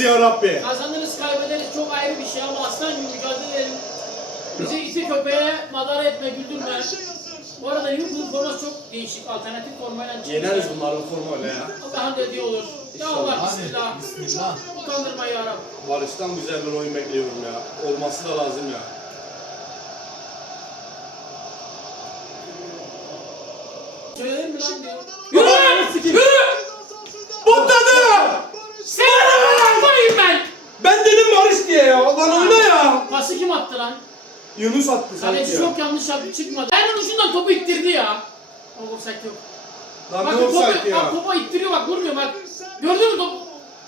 ya Rabbi. Kazanırız kaybederiz çok ayrı bir şey ama aslan gibi mücadele edelim. Bizi iti köpeğe madara etme güldürme. Şey. Bu arada Liverpool forması çok değişik alternatif formayla çıkıyor. Yeneriz bunların formayla ya. Allah'ın dediği olur. Ya Allah bismillah. Bismillah. Utandırma ya Rab. Barış'tan güzel bir oyun bekliyorum ya. Olması da lazım ya. Söylerim mi lan diyor. Yürü! Yürü! Yürü! Butladı! Seni ben koyayım ben. Ben dedim Barış diye ya. Lan oyna ya. Pası kim attı lan? Yunus attı sanki Kaleci ya. çok yanlış yaptı çıkmadı. Aynen ucundan topu ittirdi ya. O offside yok. Lan Bak ne topu, olsaydı bak ya. topu ittiriyor bak vurmuyor bak. Gördün mü topu?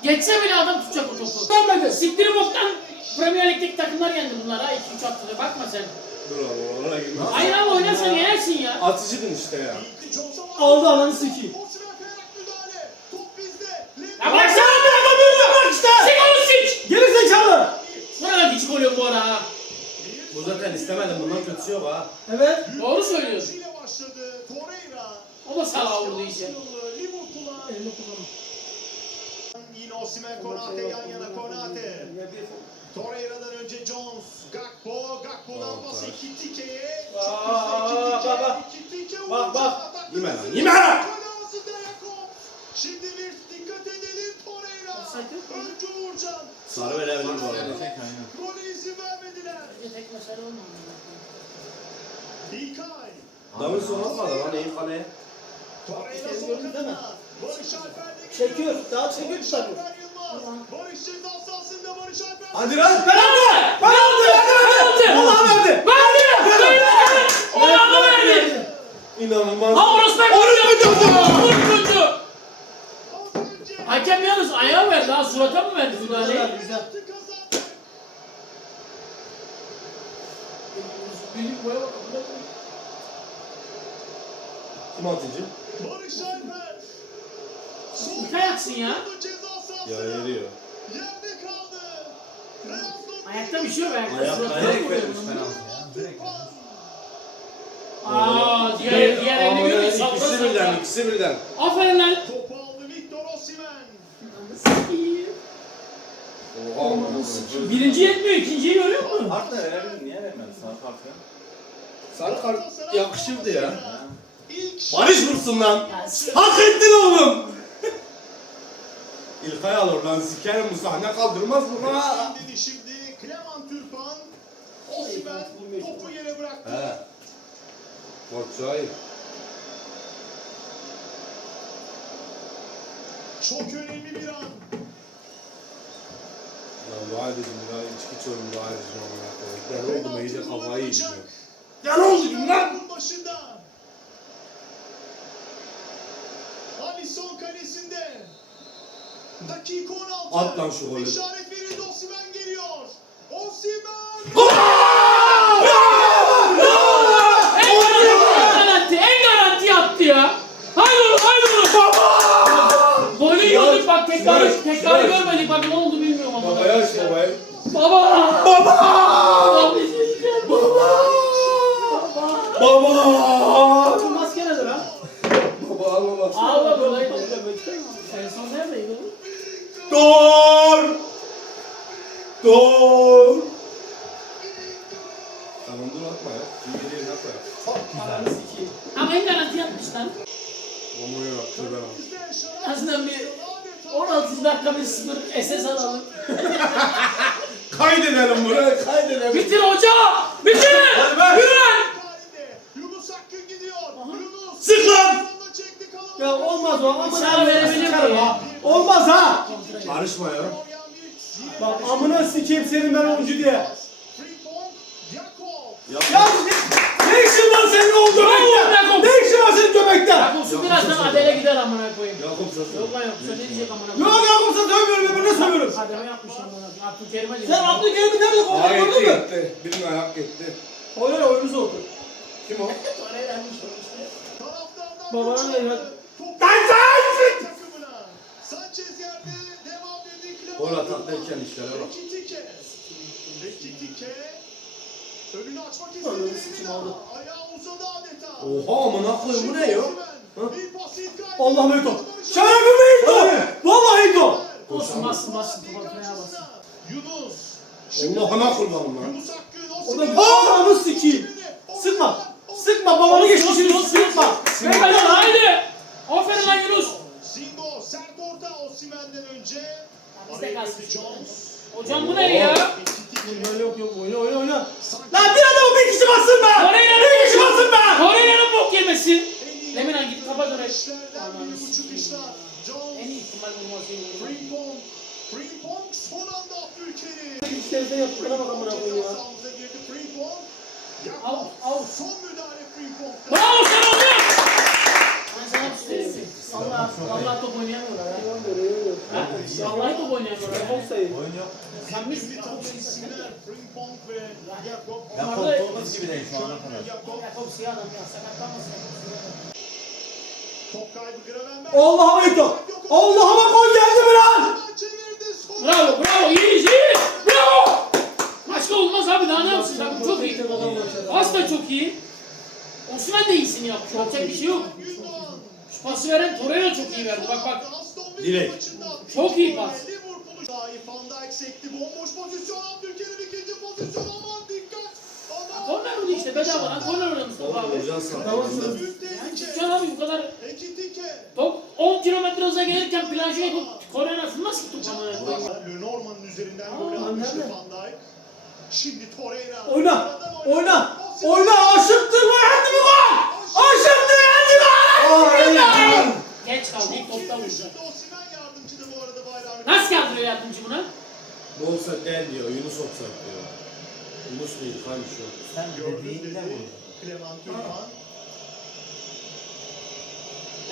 Geçse bile adam tutacak o topu. Vermedi. Siktiri boktan Premier Lig'deki takımlar yendi bunlar ha 2-3 haftada bakma sen. Dur abi ona girme. Hayır ama oynarsan yenersin ya. Atıcıdın işte ya. Aldı ananı sikeyim. Osimhen kayarak müdahale. Top bizde. Ya baksana bak. Sik onu sik. Geri zekalı. Ne lan küçük oluyor bu ara ha. Bu zaten istemedim bundan kötüsü yok ha. Evet. Doğru söylüyorsun. ile başladı. Torreira. O da sağa vurdu iyice. Liverpool'a. Elini kullanın. Yine Osimhen Konate yan yana Konate. Torreira'dan önce Jones. Gakpo. Gakpo'dan pas Ekitike'ye. Çok hızlı Ekitike. bak, bak. Ekitike Bak, bak. Atak Yeme lan, hızlı. yeme lan! Kale ağzında Yakup. Şimdi Mu? Öncü Uğurcan. Sarı verebilir bu arada. Gelecek aynen. İzin vermediler. Bence tek mesele olmadı. İlkay. Davinson atmadı lan iyi kaleye. Torreira sol kanına. Barış Alper de geliyor. Çekiyor, daha çekiyor Barış tabii. Alper Yılmaz. Barış ceza sahasında Barış Alper. Hadi lan. Penaltı! Penaltı! Penaltı! Vallahi verdi. Verdi! Onu verdi! İnanılmaz. Ha orası da Orası da- Vur çocuğu! Az önce Hakem yalnız ayağa verdi ha surata mı verdi müdahaleyi? Güzel. Kim atıcı? Barış Alper. Sol İlkay atsın ya. Ya yeriyor. Yerde kaldı. Ayakta bir şey yok ayakta. Vuruyor vermiş penaltı ya. Direkt. Aa diğer, diğer elini görüyor. İkisi birden, ikisi birden. Aferin lan. Topu aldı Victor Osimhen. Oha aman Birinci yetmiyor, ikinciyi görüyor musun? Kart da verebilir. Niye vermedi sana kartı? Sarı kart yakışırdı ya. İlk Barış vursun lan. Hak ettin oğlum. İlkay alır lan sikerim bu sahne kaldırmaz bu ha. dedi şimdi Clement Türpan. Osimhen topu yere bıraktı. He. Batshuayi. Çok önemli bir an. Lan bu daha içki içiyorum aydacım amına koyayım. Ben oldum iyice kafayı yiyeceğim. Ya ne oldu lan? Topun başında. Alisson kalesinde. Dakika 16. At lan şu golü. İşaret verildi Osimhen geliyor. Osimhen. Ya. Tekrarı şuraya. görmedik bak ne oldu Baba! Baba! Baba! diyeceğim. Baba! Bu maske nedir ha? Baba alma bak. Ağla buradaydı. En son neredeydi? Dur! Dur! Tamam dur atma ya. Şimdi değil atma ya. Ananı sikeyim. Ama en garanti yapmış lan. Bombayı yaptı ben al. Bizde şarap- Azından bir 16 dakika bir sıfır SS alalım. Kaydedelim buraya kaydedelim. Bitir hocam! Bitir! Halinde. Yunus Akgün gidiyor. Yunus. Sık lan! Ya olmaz o. Amına verebilir sikerim mi? ha. Olmaz ha. Karışma ya. Bak amına sikeyim senin ben oyuncu diye. Yapma. Ya ne, ne işin var senin o göbekte? Ne işin var senin göbekte? Yakup'su birazdan Adele gider amına koyayım. Yakup sasın. Yok lan yoksa ne diyecek amına koyayım. Ben? Adele yapmış koyayım. Abdülkerim'e diyecek. Sen Abdülkerim'i nerede kovdun Ayak gördün mü? gitti. Birinin ayak gitti. Öyle oyunu soğudu. Kim o? Oraya gelmiş o işte. Taraftardan Babana bir ne ya? top- Lan sen! takımına. Sanchez yerde devam. Clement Gol Türpan. ataktayken işlere bak. Ekitike. Ekitike. Önünü açmak istedi Lemina. Ayağı uzadı adeta. Oha amına koyayım bu ne ya? Osimhen. Bir pas İlkay. Allah'ım Eko. Barış Şerefime Eko. Hadi. Vallahi Eko. Alper. Olsun basın basın. Topa Konate fena basın. karşısında. Yunus. Allah'ına kurbanım lan. O da Osimhen. bağırmanı İşlerinde yaptıklarına bak amına koyayım ya. Out, out. Son müdahale Frimpong'da. Bravo sen oğlum. Ben sana bir şey. Allah, Allah top oynayamıyorlar. Ha? Vallahi top oynayamıyorlar. ha. Offside. Sen mis Bir takım isimler Frimpong ve Jakob. Ya koltuğumuz gibi değil şu ana kadar. Siyah adam ya. Sakatlanmasın. Top kaybı. Allah'a emanet ol. Allah'ıma gol geldi mi lan? Bravo bravo iyiyiz iyiyiz. Başka olmaz abi daha ne yapsın? Takım çok iyi. Pas da çok iyi. Osman da iyisini yapmış. Yapacak bir şey yok. Şu pası veren Torreira çok iyi verdi. Bak bak. Maçında Çok iyi pas. Korner oyunu işte bedava lan. Korner oynadı Mustafa abi. Can abi bu kadar top 10 kilometre hıza gelirken planşı yapıp korner atılmaz ki koyayım. Lenormand'ın üzerinden Aa, gol nerede? Van Dijk. Şimdi Torreira. Oyna. Oyna. Oyna. Aşıktır mı? Hadi mi gol? Aşıktır hadi mi? Geç kaldı ilk topta vurdu. bu. Nasıl kaldırıyor yardımcı buna? Bu offside değil diyor. Yunus offside diyor. Yunus değil. Kaymış o. Sen dediğinde dedi. vurdu. Clement Türkman.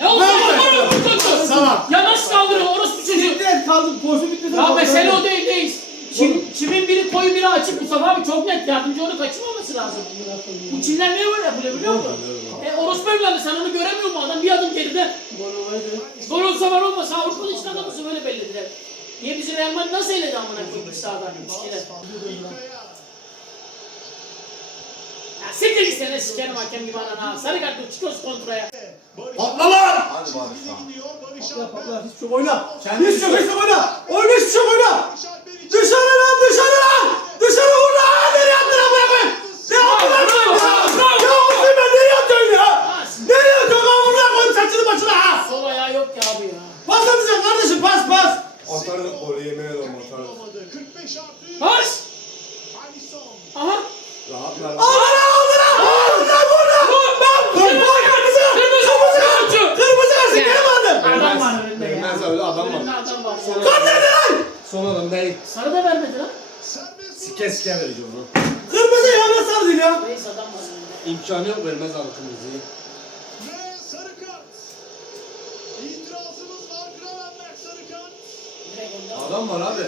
Ya o zaman Sana. Ya nasıl kaldırıyor orası bir çocuk? Cidden kaldım. Boşu bitmedi. Ya mesele o değil değil. Çim, çimin biri koyu biri açık Mustafa abi çok net yardımcı onu kaçırmaması lazım. Bu çimler niye böyle yapılıyor biliyor musun? E orospu evladı sen onu göremiyor musun adam bir adım geride. Gol olsa var olmasa Avrupa'da içinde adamısı böyle bellidir. Niye bizim Real Madrid nasıl eledi amına koyayım sağdan? İlkaya. Ya siktir git sene sikerim hakem gibi anana. Sarı kartlı çıkıyoruz kontraya. Patla lan! Hadi Barış lan. Patla patla. Hiç çok oyna. Hiç hiç çok oyna. Oyna hiç çok oyna. Barış Alper için. Dışarı lan dışarı lan. Dışarı vur lan. Nereye attın amına koyayım? Ne yaptın lan sen ya? Ya Osimhen nereye atıyorsun ya? Nereye atıyorsun amına koyayım saçını başına ha? Sol ayağı yok ya Pas atacaksın kardeşim pas pas. Atardık golü yemin ederim. Olamadı. 45 artı. Alisson. Aha! Rahat ver. Amına aldın ha. Vur vur lan. Vur lan. Vur vur kırmızı. Kırmızı kırmızı! Kırmızı geri mi aldın? Adam var önünde. Vermez öyle adam var. adam var. Kan nerede lan? Son adam değil. Sarı da vermedi lan. Sike sike vereceğim onu. Kırmızı ya nasıl aldın ya? Neyse adam var. İmkanı yok vermez abi kırmızıyı. Adam var abi.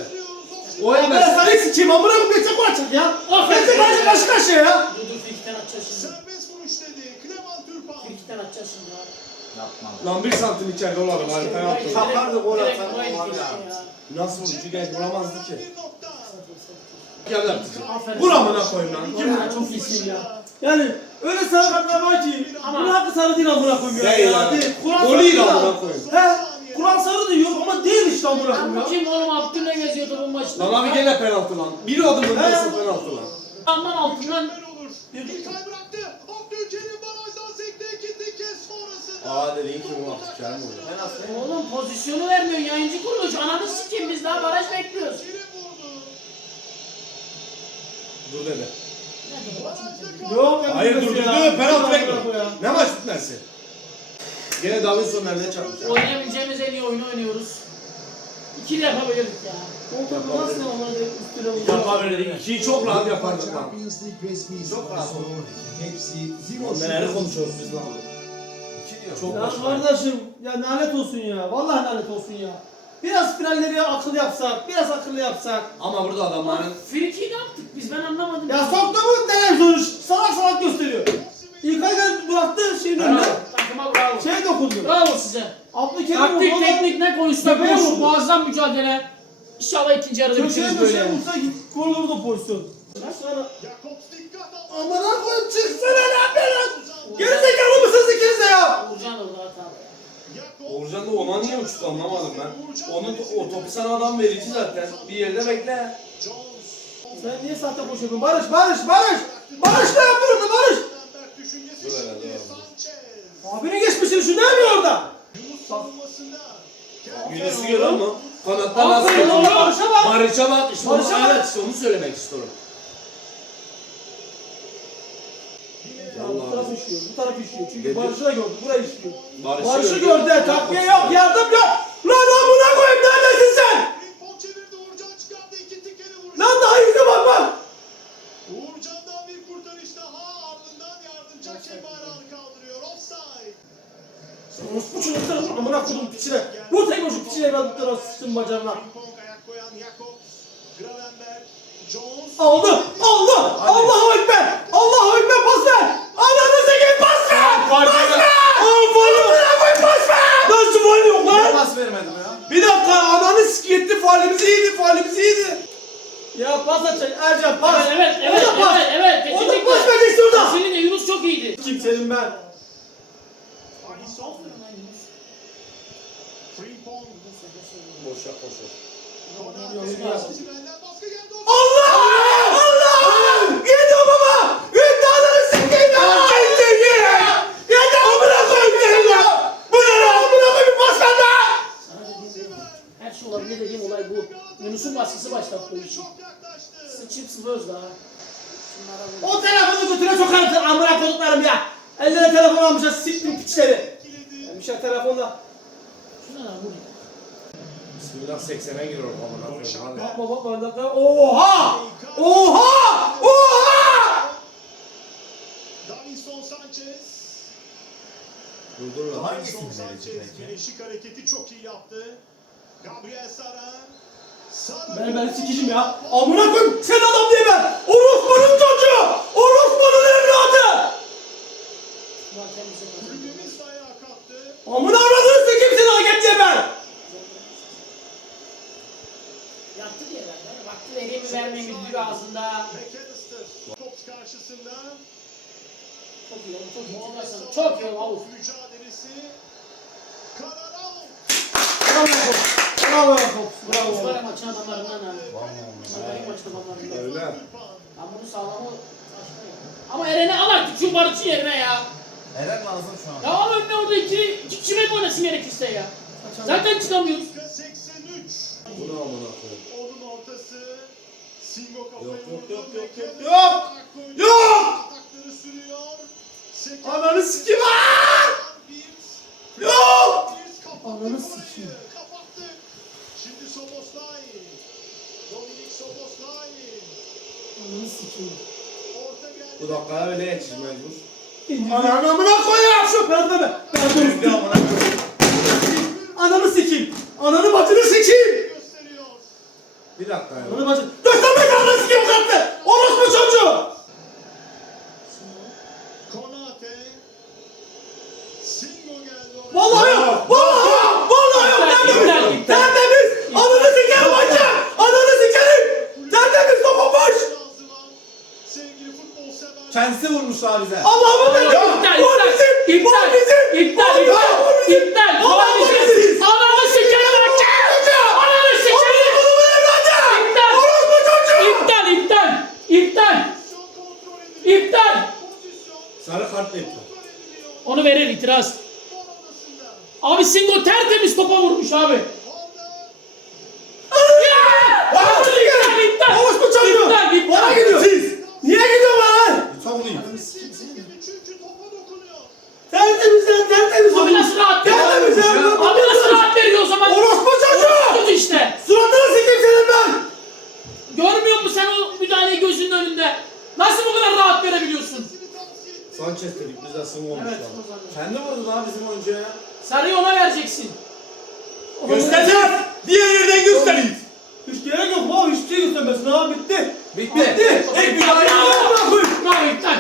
O Ben yemez. sana sikeyim amına koyayım gol atacak ya. Aferin. Bir karşı karşı karşıya ya. Dur dur frikten atacağız şimdi. Serbest vuruş dedi. Clement Türkman. Frikten atacağız şimdi abi. Yapma. Lan bir santim içeride olalım harita yaptım. Direkt- Takardı gol direkt var ya. ya. Nasıl vurdu? Genç vuramazdı ki. Bir nokta. Gel yapacağım. Aferin. Vur amına koyayım lan. Kim ya çok iyisin ya. Yani öyle sarı kartlar var ki. Ama- Bunun hakkı sarı değil amına koyayım ya. Değil ya. Kur'an O sarı değil değil amına abi. koyayım. He. Kur'an sarı diyor işte amına Lan koyayım bu ya. kim oğlum Abdül'le geziyor topun başında. Lan abi gene penaltı lan. Bir adımın nasıl penaltı lan. Aman altından. İlkay bıraktı. Abdülkerim barajdan sekti. İkinci kez sonrasında. Aa dediğin kim o? Kerem vurdu. Ben aslında Oğlum pozisyonu vermiyor yayıncı kuruluş. Ananı sikeyim biz daha baraj bekliyoruz. Biri vurdu. Dur dedi. Yok. Hayır durdurdu. ya. Penaltı ya. Ne maç bitmesi? Gene Davinson nerede çarpacak? Oynayabileceğimiz en iyi oyunu oynuyoruz. İki de yapabilirdik ya. O topu nasıl koyayım üstüne vurdu. Yapabilirdik. İkiyi çok rahat yapardık lan. Çok rahat hepsi zero neler konuşuyoruz biz lan? iki diyor. Çok Ya kardeşim ya lanet olsun ya. Vallahi lanet olsun ya. Biraz finalleri akıl yapsak, biraz akıllı yapsak. Ama burada adamların Friki ne yaptık biz ben anlamadım. Ya soktu ne konuşsak Bebeğe boş. vurdu. Muazzam mücadele. İnşallah ikinci yarıda Köşeye bitiririz böyle. köşeye vursa git gol pozisyon. Jakobs dikkat ama. amına koyayım çıksana lan be lan. Gerizekalı mısınız ikiniz de ya? Uğurcan da burada hata. Jakob. Uğurcan da ona niye uçtu anlamadım ben. Onun o topu sana adam verici zaten. Bir yerde bekle. Jones. Sen niye sahte boş yapıyorsun? Barış, Barış, Barış! Barış ne yapıyorsun Barış? Berk düşüncesi Dur herhalde abi. Abinin geçmişini şu ne yapıyor orada? Yunus savunmasında. Yunus'u görüyor musun? Kanattan nasıl Aferin oğlum, Barış'a bak. Barış'a bak işte onu, Barış'a bak. evet işte onu söylemek istiyorum. Ya bu taraf işiyor, bu taraf işiyor. Çünkü Barış'ı da gördü, burayı işiyor. Barış'ı Barış'ı gördü. gördü, takviye yok, yardım yok. Ben bu tarafa sıçtım bacağına. Aldı, aldı. Allahu Ekber. Allahu Ekber pas ver. Ananı sikeyim pas ver. Pas ver. Aa faul. Pas ver. Nasıl faul yok lan? pas vermedim ya? Bir dakika ananı sikeyim faalimizi yedi, faalimizi yedi. Ya pas atacak Ercan pas. Evet, evet, evet, O da pas. evet, evet, O da kesinlikle. pas vereceksin orada. Senin de Yunus çok iyiydi. Kimsenin ben. Boşa koşar. Konate. Osimhen'den baskı geldi. Allah! Allah! Yedi o baba! Yedi ananı sikeyim ya! Yedi ya! Yedi amına koyayım seni ya! Bu ne lan amına koyayım pas ver lan! Sana dediğim her şey olabilir dediğim olay bu. Yunus'un baskısı başlattı o işi. Çok yaklaştı. Sıçıp sıvıyoruz daha. Şunlara bak. O telefonu götüne sokarım sen amına koyduklarım ya! Ellerine telefon almışlar siktim piçleri. Etkiledi. Bir şey telefonla. Şuna lan bu ne? Bismillah 80'e giriyor amına koyayım. Bakma bakma bir dakika. Oha! Oha! Oha! Davinson Sanchez. Durdur lan. Davinson Sanchez bileşik hareketi çok iyi yaptı. Gabriel Sara. Ben ben sikicim ya. Amına koyayım sen adam diye ben. Orospu'nun çocuğu. Orospu'nun evladı. Kulübümüz ayağa kalktı. Amına avradını sikeyim seni hareket diye ben. Yattı diye diyor ağzında. McAllister. Top karşısında. Çok iyi çok iyi. Çok iyi. Çok iyi. Avuz. Mücadelesi. Bravo. Bravo. Bravo. Bravo. Maçın adamlarından ha. Magari maçın adamlarından. Öyle. Ben bunu sağlamı ama Eren'i al artık şu Barış'ın yerine ya. Eren lazım şu an. Ya al önüne orada iki, iki kime oynasın gerekirse ya. Zaten çıkamıyoruz. Dakika 83. Bu ne amına koyayım. Onun ortası. Singo kafayı Yok, yok, yok, yok, yok, yok. Yok. Sekiz- Ananı! Bir- Yok. Ananı. Kapattı. Şimdi Soboslay. Dominik Soboslay. Ananı geldi. Bu dakikaya öyle yetişir mecbur. Ananı amına koyayım şu perde be. Perde amına koyayım. Ananı sikeyim. Ananı bacını sikeyim. gösteriyor. Bir dakika ya. Ananı bacını. Gösterme ananı sikeyim kalktı. Orospu çocuğu. Konate. Singo geldi oraya. Vallahi yok. Vallahi yok. Vallahi yok. İptal, Tertemiz. iptal. Tertemiz. Ananı sikerim maçı. Ananı sikerim. Tertemiz dokunmuş. Lazıman. Sevgili futbol sever. Kendisi vurmuş abi bize. Allah'ım ben İptal, Bu iptal, bizim. Bu iptal, bizim. iptal, Bu iptal, bizim. iptal, bu bizim. Ananı sikerim hakem! Ananı sikerim! Kolumun evladı. İptal! Orospu çocuğu. İptal, iptal, iptal, iptal. Sarı kartla iptal. kontrol ediliyor. Onu verir itiraz. Abi Singo tertemiz topa vurmuş abi. Orada Ya! İptal, iptal. Orospu çocuğu. İptal, iptal. Bana gidiyor. Siz. Niye gidiyor bana? Savunayım. gibi çünkü topa dokunuyor. Tertemiz lan tertemiz. Abi nasıl rahat veriyor? Tertemiz ya. Abi nasıl rahat veriyor o zaman? Orospu çocuğu. Tut işte. Suratına sikeyim senin ben. Görmüyor musun sen o müdahaleyi gözünün önünde? Nasıl bu kadar rahat verebiliyorsun? Seni tavsiye etti. Sanchez dedik biz de sınır olmuş Evet. lan. Kendi vurdun abi bizim oyuncuya. Sarıyı ona vereceksin. Göstereceğiz. Diğer yerden göstereyim. Hiç gerek yok baba hiçbir şey göstermesin ha bitti. Bitti. Bitti. Tek bir daha yapma koy. Bravo iptal.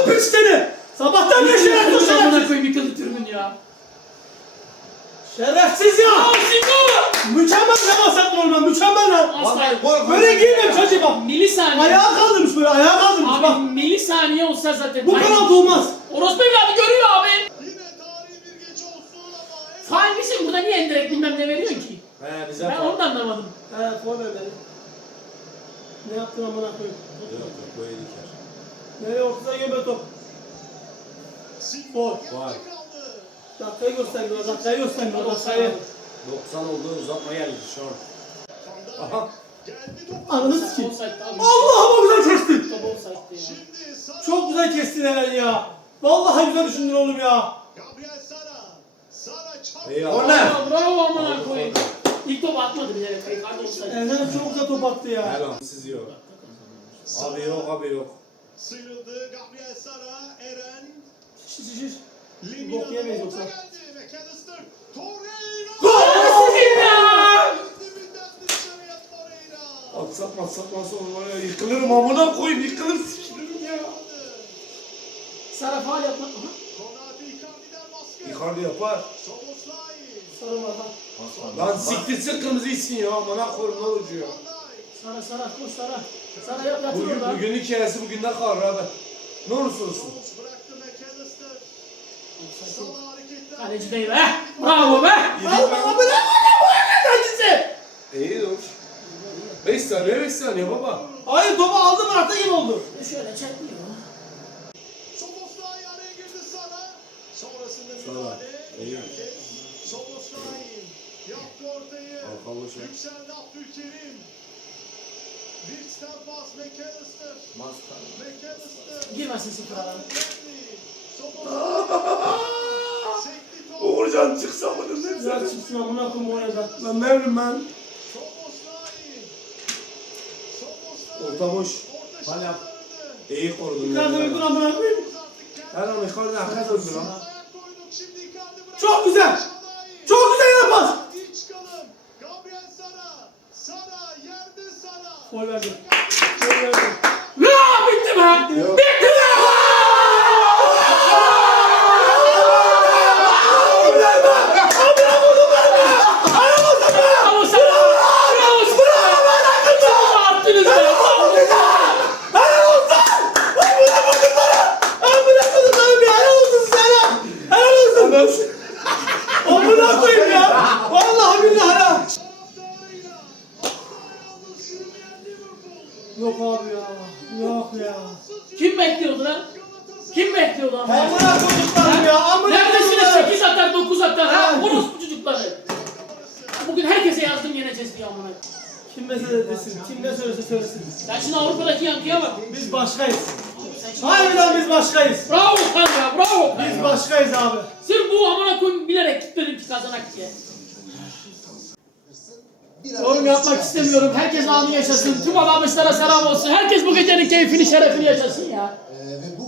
O piç seni. Sabahtan beri şerefsiz Dur şerefsiz. amına koyayım yıkıldı tribün ya. Şerefsiz ya. Mükemmel temas ettin normal mükemmel lan. Asla. Böyle giymemiş hacı bak. Milisaniye. Ayağa kaldırmış böyle ayağa kaldırmış bak. Abi milisaniye olsa zaten. Bu penaltı olmaz. Orospu evladı görüyor abi. Yine tarihi bir gece olsun ama en misin? Burada niye endirek bilmem ne veriyorsun ki? He bize Ben onu da anlamadım. He foul ver beni. Ne yaptın amına koyayım? Nereye ortada göbe top. Silva Vay. Dakikayı göstermiyor, dakikayı göstermiyor, dakikayı. 90 oldu uzatma geldi şu an. Aha. Ananı sikeyim. Abi. Allah'ıma güzel kestin. Çok güzel kestin Eren ya. Vallahi güzel düşündün oğlum ya. Eyvallah. Bravo, amına koyayım. İlk top atmadı bilerek. Ricardo. Eren çok güzel top attı ya. Helal siz yok. Abi yok abi yok. Sıyrıldı Gabriel Sara. Eren. Şiş şiş şiş. Limina Bok yemeyiz yoksa. Atsak atsak nasıl olur ya yıkılırım amına koyayım yıkılır sikilirim ya. Sara faal yapma. Icardi yapar. Soboslay. Sarı var ha. Lan siktirsin kırmızı içsin ya amına koyayım ne oluyor? Dijk. Sara Sara koş Sara. Sara yap yatır Bugün, orada. bugünün hikayesi bugünden kalır abi. Ne olursa olsun. Jones bıraktı McAllister. Sala hareketler. Kaleci değil be. Bravo be. Allah'ım bırak bana kalecisi. İyi dur. 5 saniye 5 saniye baba. Hayır topu aldı bıraktı gibi oldu. Şöyle çekmiyor. Müdahale. iyi. Soboslay yaptı ortayı. Şey. Yükseldi Abdülkerim. Bir step pas McAllister. McAllister. Girmesin sıfır alan. Uğurcan çıksa mı dedim Güzel çıksın amına koyayım oynadı. Lan ne bileyim ben. Orta boş. Hadi yap. İyi korudun. Yukarıda uygun amına koyayım. Her an Icardi arkaya döndü lan. Çok güzel. Çok güzel yine pas. İç çıkalım. Gabriel Sara. Sara yerde Sara. Gol verdi. Gol verdi. Ya bitti be. Bitti be. Bravo sana. Bravo sana. Bravo. Attınız be. Bravo. Helal olsun. Amına koydum sana. Amına koydum sana bir helal olsun sana. Helal olsun. Amına koyayım ya. Vallahi billahi helal. Taraftarıyla. Hatta yalnız yürüyen Liverpool. Yok abi ya. Yok ya. Kim bekliyordu lan? Kim bekliyordu ama? Amına koyduklarım ya. Amına Neredesiniz? koyduklarım. 8 atar 9 atar. Ha, orospu çocukları. Bugün herkese yazdım yeneceğiz diye amına. Kim mesele desin, kim ne söylese söylesin. Sen şimdi Avrupa'daki yankıya bak. Biz başkayız. Harbiden biz başkayız. Bravo kanka bravo. Biz başkayız abi. Sırf bu amına koyayım bilerek gitmedim ki kazanak diye. Yorum yapmak istemiyorum. Herkes anı yaşasın. Tüm adammışlara selam olsun. Herkes bu gecenin keyfini, şerefini yaşasın ya. Ee, ve bu